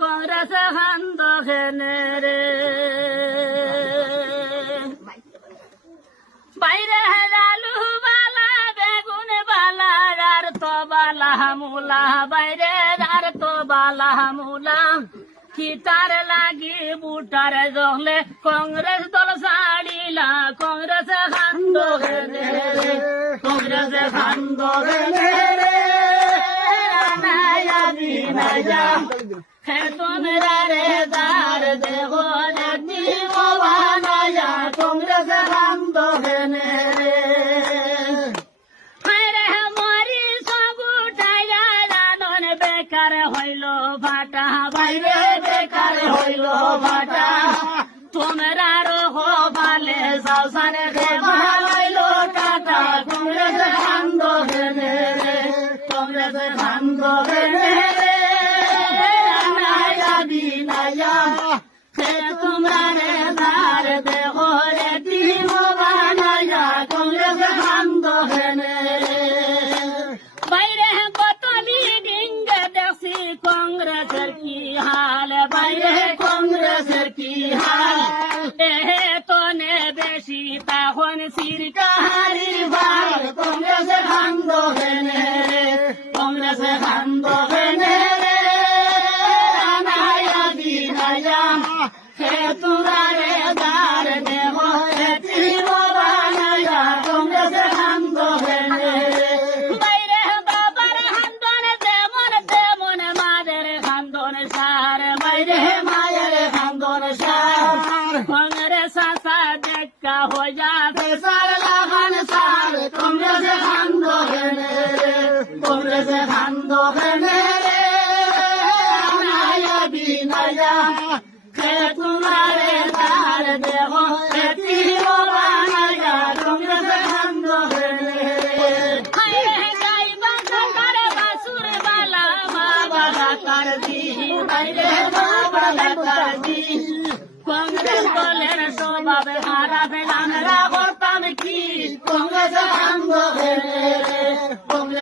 কংগ্রেস খান্দ খেনে রে বাইরে আলু বালা বেগুন বালা আর তো বালা মূলা বাইরে আর তো বালা মূলা খিতার লাগি বুটার জলে কংগ্রেস দল ছাড়িলা কংগ্রেস খান্দ খেনে রে কংগ্রেস খান্দ খেনে রে নায়া হে তোমরা রে দার দেহ নায়া কংগ্রেস খান্দ খেনে রে হায়রে মরি সগুটাইয়া জানন বেকার হইল ভাটা বাইরে বেকার হইল ভাটা তোমরা রহ ভালে সাউসানে দেবা হইল টাটা কংগ্রেস খান্দ খেনে রে কংগ্রেস খান্দ খেনে রে নায়া বিনায়া হে তোমরা রে দার দেহ রে দিন বানায়া কংগ্রেস খান্দ খেনে রে বাইরে কত মিটিং দেখছি কংগ্রেসের কি হাল বাইরে কংগ্রেসের কি হাল এহে তনে বেশি তখন সিরকারি ভাল কংগ্রেস খান্দ খেনে রে কংগ্রেস খান্দ খেনে রে নায়া বিনায়া হে তোরা রে দার দেহ হে তিন বানায়া কংগ্রেস খান্দ খেনে রে বাইরে বাবার খান্দন তেমন তেমন মাদের খান্দন সার বাইরে মায়ের খান্দন সার কংগ্রেস আসা দেখা হইয়া সার লাগান সার কংগ্রেস খান্দ খেনে রে কংগ্রেস খান্দ খেনে রে নায়া বিনায়া হে তোমারে দার দেহ হে তিন বানায়া কংগ্রেস খান্দ খেনে রে হায়রে গাইবা খান্দারে বাসুর বালা মা বালা কার দি বাইরে মা বালা কার দি কংগ্রেস দলের স্বভাবে হারা ফেলান